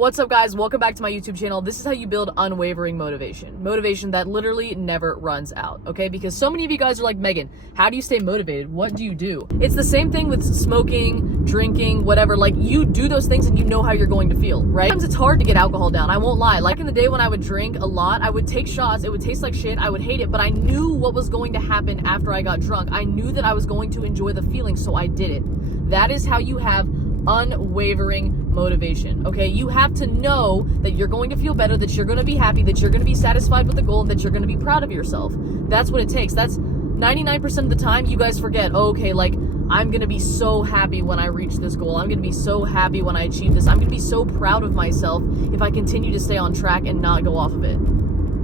What's up, guys? Welcome back to my YouTube channel. This is how you build unwavering motivation. Motivation that literally never runs out, okay? Because so many of you guys are like, Megan, how do you stay motivated? What do you do? It's the same thing with smoking, drinking, whatever. Like, you do those things and you know how you're going to feel, right? Sometimes it's hard to get alcohol down. I won't lie. Like in the day when I would drink a lot, I would take shots. It would taste like shit. I would hate it, but I knew what was going to happen after I got drunk. I knew that I was going to enjoy the feeling, so I did it. That is how you have unwavering motivation, okay? You have to know that you're going to feel better, that you're going to be happy, that you're going to be satisfied with the goal, that you're going to be proud of yourself. That's what it takes. That's 99% of the time you guys forget, oh, okay, like, I'm going to be so happy when I reach this goal. I'm going to be so happy when I achieve this. I'm going to be so proud of myself if I continue to stay on track and not go off of it.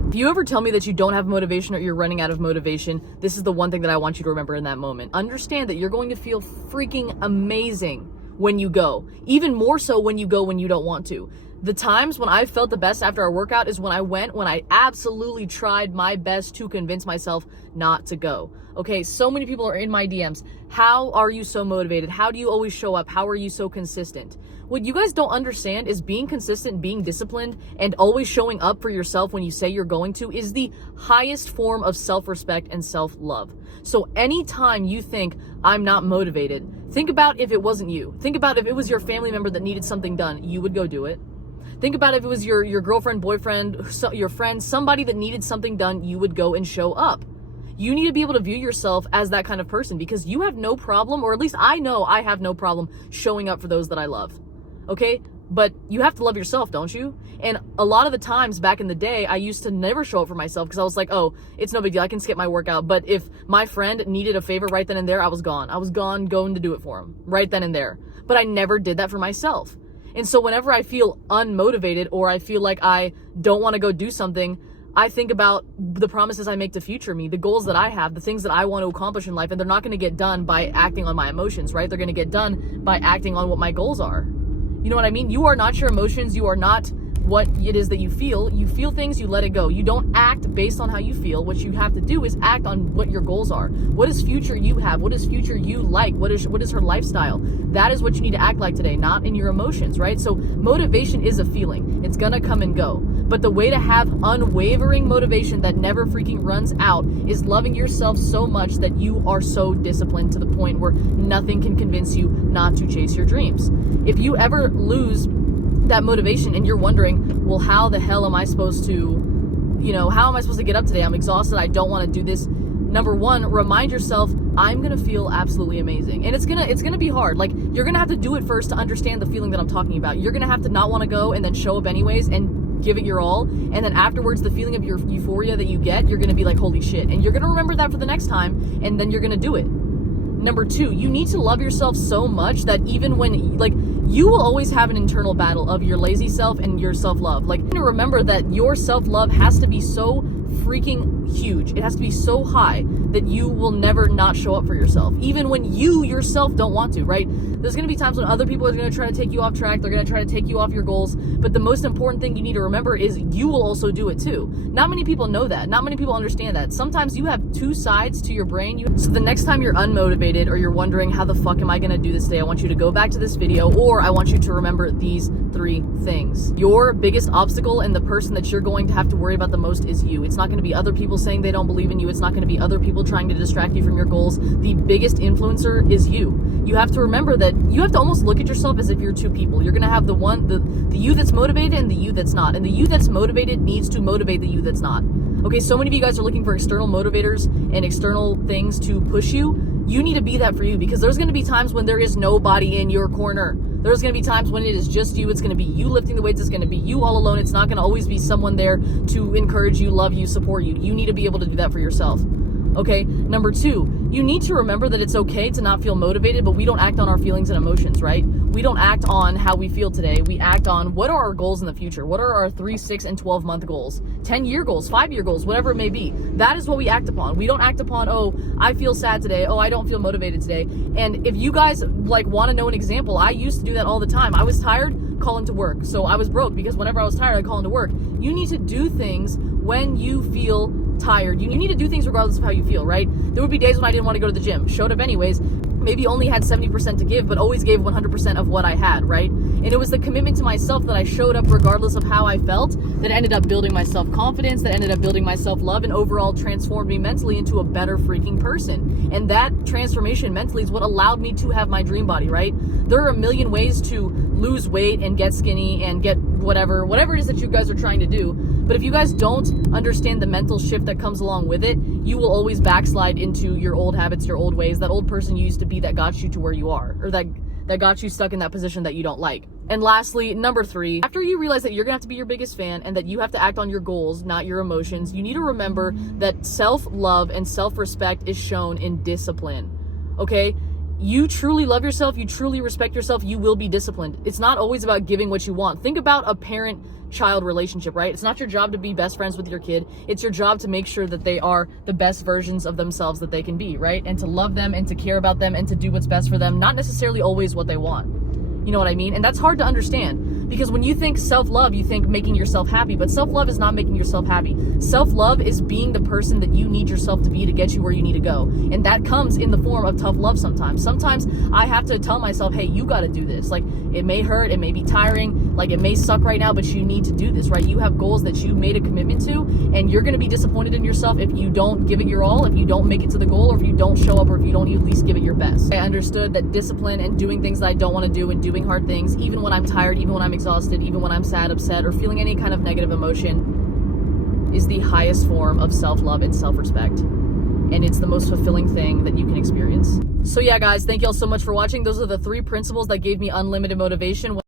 If you ever tell me that you don't have motivation or you're running out of motivation, this is the one thing that I want you to remember in that moment. Understand that you're going to feel freaking amazing when you go, even more so when you go when you don't want to. The times when I felt the best after a workout is when I absolutely tried my best to convince myself not to go. Okay, so many people are in my DMs. How are you so motivated? How do you always show up? How are you so consistent? What you guys don't understand is being consistent, being disciplined, and always showing up for yourself when you say you're going to is the highest form of self-respect and self-love. So anytime you think, I'm not motivated, think about if it wasn't you. Think about if it was your family member that needed something done, you would go do it. Think about if it was your girlfriend, boyfriend, your friend, somebody that needed something done, you would go and show up. You need to be able to view yourself as that kind of person because you have no problem, or at least I know I have no problem showing up for those that I love. Okay? But you have to love yourself, don't you? And a lot of the times back in the day, I used to never show up for myself because I was like, oh, it's no big deal. I can skip my workout. But if my friend needed a favor right then and there, I was gone. I was gone going to do it for him right then and there. But I never did that for myself. And so whenever I feel unmotivated or I feel like I don't want to go do something, I think about the promises I make to future me, the goals that I have, the things that I want to accomplish in life, and they're not going to get done by acting on my emotions, right? They're going to get done by acting on what my goals are. You know what I mean? You are not your emotions. You are not what it is that you feel. You feel things, you let it go. You don't act based on how you feel. What you have to do is act on what your goals are. What is future you have? What is future you like? What is her lifestyle? That is what you need to act like today, not in your emotions, right? So motivation is a feeling. It's gonna come and go. But the way to have unwavering motivation that never freaking runs out is loving yourself so much that you are so disciplined to the point where nothing can convince you not to chase your dreams. If you ever lose that motivation and you're wondering, well, how the hell am I supposed to, how am I supposed to get up today? I'm exhausted. I don't want to do this. Number one, remind yourself, I'm going to feel absolutely amazing. And it's going to be hard. Like, you're going to have to do it first to understand the feeling that I'm talking about. You're going to have to not want to go and then show up anyways and give it your all. And then afterwards, the feeling of your euphoria that you get, you're going to be like, holy shit. And you're going to remember that for the next time. And then you're going to do it. Number two, you need to love yourself so much that even when, you will always have an internal battle of your lazy self and your self-love. Like, remember that your self-love has to be so freaking huge. It has to be so high that you will never not show up for yourself, even when you yourself don't want to, right? There's going to be times when other people are going to try to take you off track. They're going to try to take you off your goals. But the most important thing you need to remember is you will also do it too. Not many people know that. Not many people understand that. Sometimes you have two sides to your brain. So the next time you're unmotivated or you're wondering, how the fuck am I going to do this today? I want you to go back to this video, or I want you to remember these three things. Your biggest obstacle and the person that you're going to have to worry about the most is you. It's not going to be other people saying they don't believe in you. It's not going to be other people trying to distract you from your goals. The biggest influencer is you. You have to remember that you have to almost look at yourself as if you're two people. You're going to have the you that's motivated and the you that's not. And the you that's motivated needs to motivate the you that's not. Okay, so many of you guys are looking for external motivators and external things to push you. You need to be that for you, because there's going to be times when there is nobody in your corner. There's going to be times when it is just you. It's going to be you lifting the weights. It's going to be you all alone. It's not going to always be someone there to encourage you, love you, support you. You need to be able to do that for yourself. Okay? Number two, you need to remember that it's okay to not feel motivated, but we don't act on our feelings and emotions, right? We don't act on how we feel today. We act on what are our goals in the future? What are our 3, 6, and 12-month goals? 10-year goals, 5-year goals, whatever it may be. That is what we act upon. We don't act upon, oh, I feel sad today. Oh, I don't feel motivated today. And if you guys want to know an example, I used to do that all the time. I was tired, calling to work. So I was broke because whenever I was tired, I'd call into work. You need to do things when you feel tired. You need to do things regardless of how you feel, right? There would be days when I didn't want to go to the gym. Showed up anyways. maybe only had 70% to give, but always gave 100% of what I had, right? And it was the commitment to myself that I showed up regardless of how I felt that ended up building my self-confidence, that ended up building my self-love, and overall transformed me mentally into a better freaking person. And that transformation mentally is what allowed me to have my dream body, right? There are a million ways to lose weight and get skinny and get whatever it is that you guys are trying to do. But if you guys don't understand the mental shift that comes along with it, you will always backslide into your old habits, your old ways, that old person you used to be that got you to where you are, or that got you stuck in that position that you don't like. And lastly, number 3, after you realize that you're gonna have to be your biggest fan and that you have to act on your goals, not your emotions, you need to remember that self-love and self-respect is shown in discipline, okay? You truly love yourself, you truly respect yourself, you will be disciplined. It's not always about giving what you want. Think about a parent-child relationship, right? It's not your job to be best friends with your kid. It's your job to make sure that they are the best versions of themselves that they can be, right? And to love them and to care about them and to do what's best for them, not necessarily always what they want. You know what I mean? And that's hard to understand, because when you think self-love, you think making yourself happy, but self-love is not making yourself happy. Self-love is being the person that you need yourself to be to get you where you need to go. And that comes in the form of tough love sometimes. Sometimes I have to tell myself, hey, you got to do this. Like, it may hurt, it may be tiring, like it may suck right now, but you need to do this, right? You have goals that you made a commitment to, and you're going to be disappointed in yourself if you don't give it your all, if you don't make it to the goal, or if you don't show up, or if you don't at least give it your best. I understood that discipline and doing things that I don't want to do and doing hard things, even when I'm tired, even when I'm exhausted, even when I'm sad, upset, or feeling any kind of negative emotion, is the highest form of self-love and self-respect. And it's the most fulfilling thing that you can experience. So yeah, guys, thank you all so much for watching. Those are the 3 principles that gave me unlimited motivation.